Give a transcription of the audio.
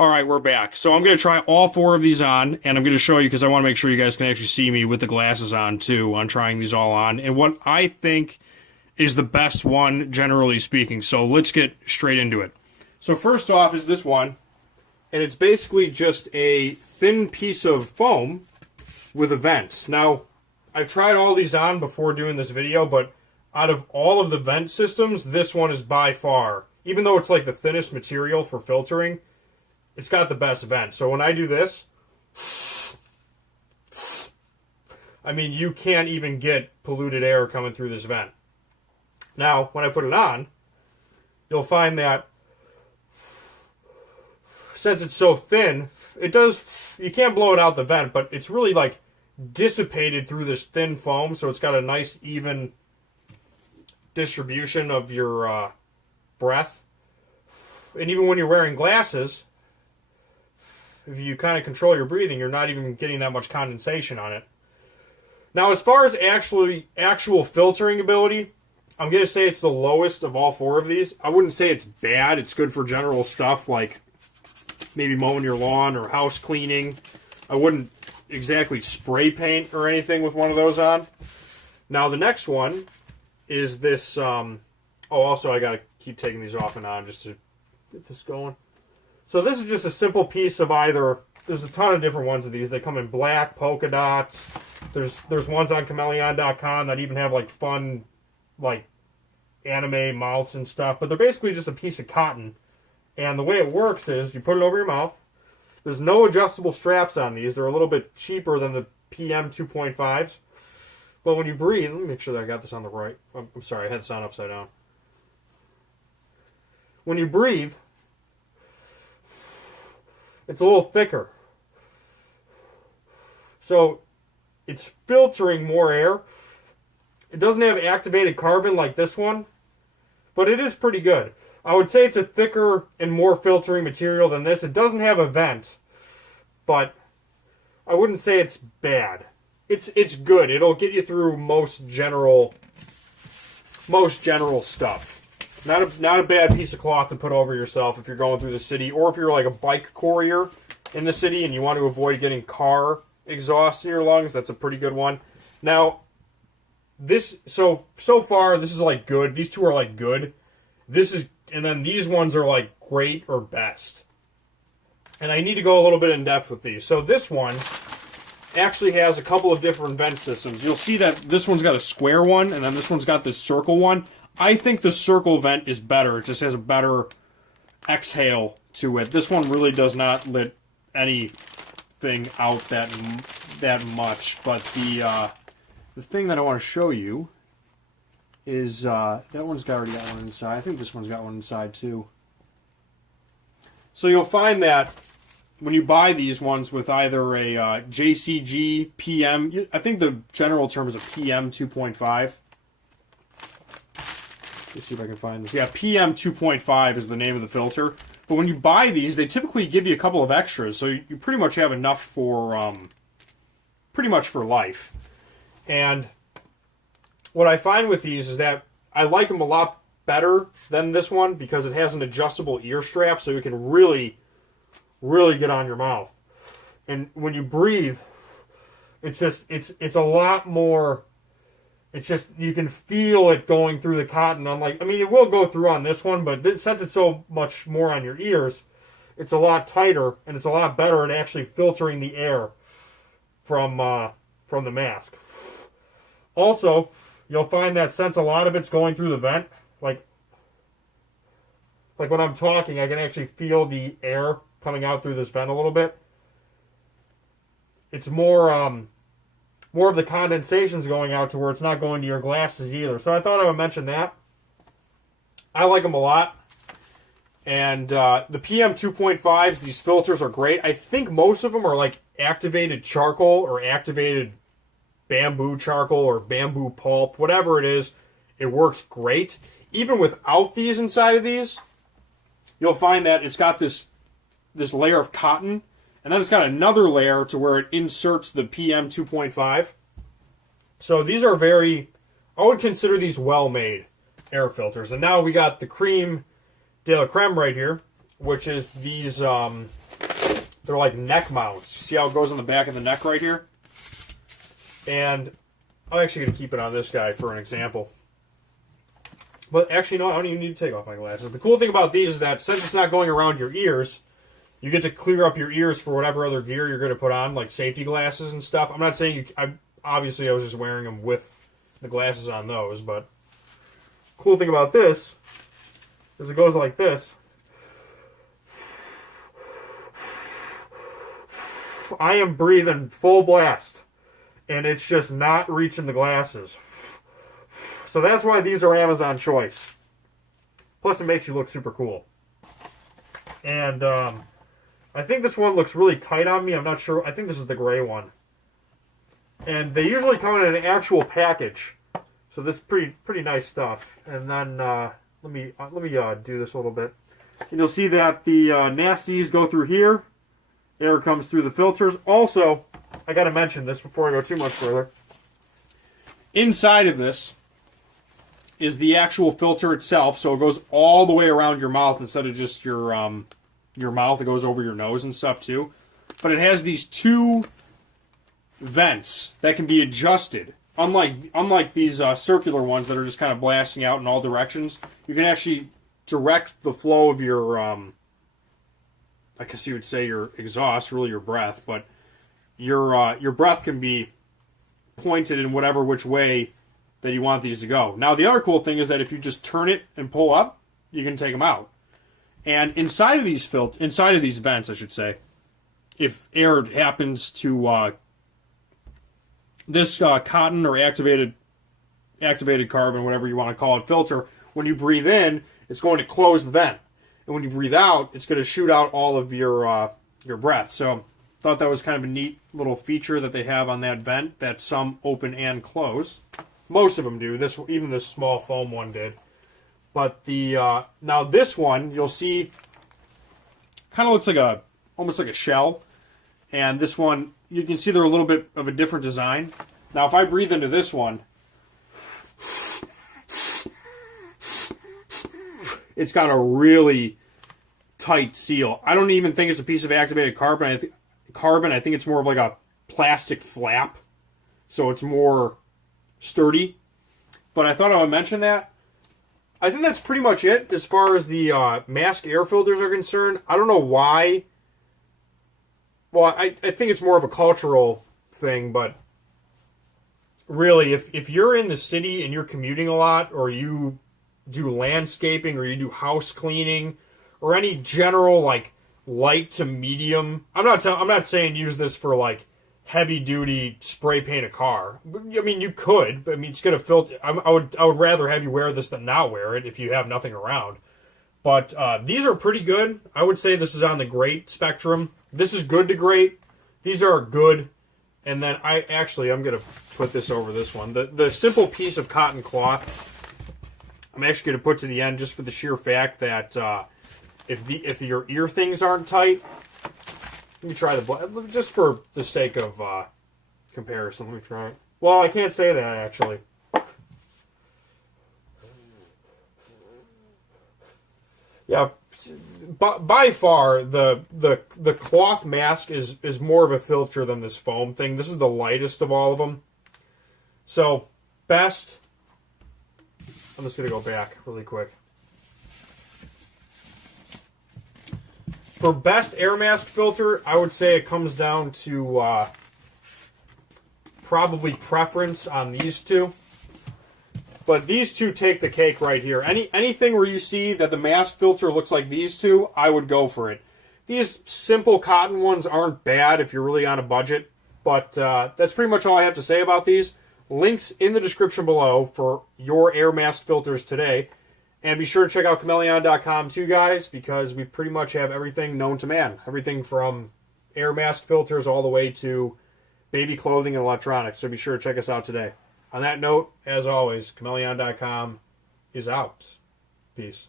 All right, we're back. So I'm going to try all 4 of these on, and I'm going to show you because I want to make sure you guys can actually see me with the glasses on, too, on trying these all on, and what I think is the best one, generally speaking. So let's get straight into it. So first off is this one, and it's basically just a thin piece of foam with a vent. Now, I've tried all these on before doing this video, but out of all of the vent systems, this one is by far, even though it's like the thinnest material for filtering, it's got the best vent. So when I do this, I mean, you can't even get polluted air coming through this vent. Now, when I put it on, you'll find that since it's so thin, you can't blow it out the vent, but it's really like dissipated through this thin foam, so it's got a nice even distribution of your breath. And even when you're wearing glasses, if you kind of control your breathing, you're not even getting that much condensation on it. Now, as far as actual filtering ability, I'm going to say it's the lowest of all 4 of these. I wouldn't say it's bad. It's good for general stuff like maybe mowing your lawn or house cleaning. I wouldn't exactly spray paint or anything with one of those on. Now, the next one is this... also, I got to keep taking these off and on just to get this going. So this is just a simple piece of either... There's a ton of different ones of these. They come in black, polka dots. There's ones on Chmelaeon.com that even have like fun, like anime mouths and stuff. But they're basically just a piece of cotton. And the way it works is you put it over your mouth. There's no adjustable straps on these. They're a little bit cheaper than the PM 2.5s. But when you breathe, let me make sure that I got this on the right. I'm sorry, I had this on upside down. When you breathe, it's a little thicker. So it's filtering more air. It doesn't have activated carbon like this one, but it is pretty good. I would say it's a thicker and more filtering material than this. It doesn't have a vent, but I wouldn't say it's bad. It's good. It'll get you through most general stuff. Not a bad piece of cloth to put over yourself if you're going through the city, or if you're like a bike courier in the city and you want to avoid getting car exhaust in your lungs. That's a pretty good one. Now, this so far this is like good. These 2 are like good. And then these ones are like great or best. And I need to go a little bit in depth with these. So this one actually has a couple of different vent systems. You'll see that this one's got a square one, and then this one's got this circle one. I think the circle vent is better. It just has a better exhale to it. This one really does not let anything out that much. But the thing that I want to show you is that one's already got one inside. I think this one's got one inside too. So you'll find that when you buy these ones with either a JCG PM, I think the general term is a PM 2.5. Let's see if I can find this. Yeah, PM 2.5 is the name of the filter. But when you buy these, they typically give you a couple of extras, so you pretty much have enough for pretty much for life. And what I find with these is that I like them a lot better than this one because it has an adjustable ear strap, so you can really get on your mouth. And when you breathe, it's a lot more. It's just, you can feel it going through the cotton. It will go through on this one, but since it's so much more on your ears, it's a lot tighter, and it's a lot better at actually filtering the air from the mask. Also, you'll find that since a lot of it's going through the vent, like when I'm talking, I can actually feel the air coming out through this vent a little bit. It's more of the condensation's going out to where it's not going to your glasses either. So I thought I would mention that. I like them a lot. And the PM 2.5s, these filters are great. I think most of them are like activated charcoal or activated bamboo charcoal or bamboo pulp. Whatever it is, it works great. Even without these inside of these, you'll find that it's got this layer of cotton. And then it's got another layer to where it inserts the PM 2.5. So these are I would consider these well-made air filters. And now we got the creme de la creme right here, which is these They're like neck mounts. See how it goes on the back of the neck right here? And I'm actually going to keep it on this guy for an example. But actually, no, I don't even need to take off my glasses. The cool thing about these is that since it's not going around your ears, you get to clear up your ears for whatever other gear you're going to put on, like safety glasses and stuff. I'm not saying you... Obviously, I was just wearing them with the glasses on those, but cool thing about this is it goes like this. I am breathing full blast, and it's just not reaching the glasses. So that's why these are Amazon choice. Plus, it makes you look super cool. And I think this one looks really tight on me. I'm not sure. I think this is the gray one. And they usually come in an actual package. So this is pretty nice stuff. And then let me do this a little bit. And you'll see that the nasties go through here. Air comes through the filters. Also, I got to mention this before I go too much further. Inside of this is the actual filter itself. So it goes all the way around your mouth instead of just your mouth. It goes over your nose and stuff too. But it has these two vents that can be adjusted. Unlike these circular ones that are just kind of blasting out in all directions, you can actually direct the flow of your, I guess you would say your exhaust, really your breath, but your breath can be pointed in whatever which way that you want these to go. Now, the other cool thing is that if you just turn it and pull up, you can take them out. And inside of these vents, I should say, if air happens to this cotton or activated carbon, whatever you want to call it, filter, when you breathe in, it's going to close the vent. And when you breathe out, it's going to shoot out all of your breath. So thought that was kind of a neat little feature that they have on that vent, that some open and close. Most of them do. Even this small foam one did. But the now this one, you'll see, kind of looks like almost like a shell. And this one, you can see they're a little bit of a different design. Now, if I breathe into this one, it's got a really tight seal. I don't even think it's a piece of activated carbon. I think it's more of like a plastic flap, so it's more sturdy. But I thought I would mention that. I think that's pretty much it as far as the mask air filters are concerned. I don't know why. Well, I think it's more of a cultural thing, but really, if you're in the city and you're commuting a lot, or you do landscaping, or you do house cleaning, or any general like light to medium, I'm not saying use this for like heavy duty spray paint a car. I mean, you could, but I mean, it's gonna filter. I would rather have you wear this than not wear it if you have nothing around. But these are pretty good. I would say this is on the great spectrum. This is good to great. These are good. And then I'm going to put this over this one. The simple piece of cotton cloth, I'm actually going to put to the end just for the sheer fact that if your ear things aren't tight, let me try just for the sake of comparison. Let me try it. Well, I can't say that actually. Yeah, by far the cloth mask is more of a filter than this foam thing. This is the lightest of all of them. So best. I'm just gonna go back really quick. For best air mask filter, I would say it comes down to probably preference on these two. But these two take the cake right here. Anything where you see that the mask filter looks like these two, I would go for it. These simple cotton ones aren't bad if you're really on a budget. But that's pretty much all I have to say about these. Links in the description below for your air mask filters today. And be sure to check out Chmelaeon.com too, guys, because we pretty much have everything known to man. Everything from air mask filters all the way to baby clothing and electronics. So be sure to check us out today. On that note, as always, Chmelaeon.com is out. Peace.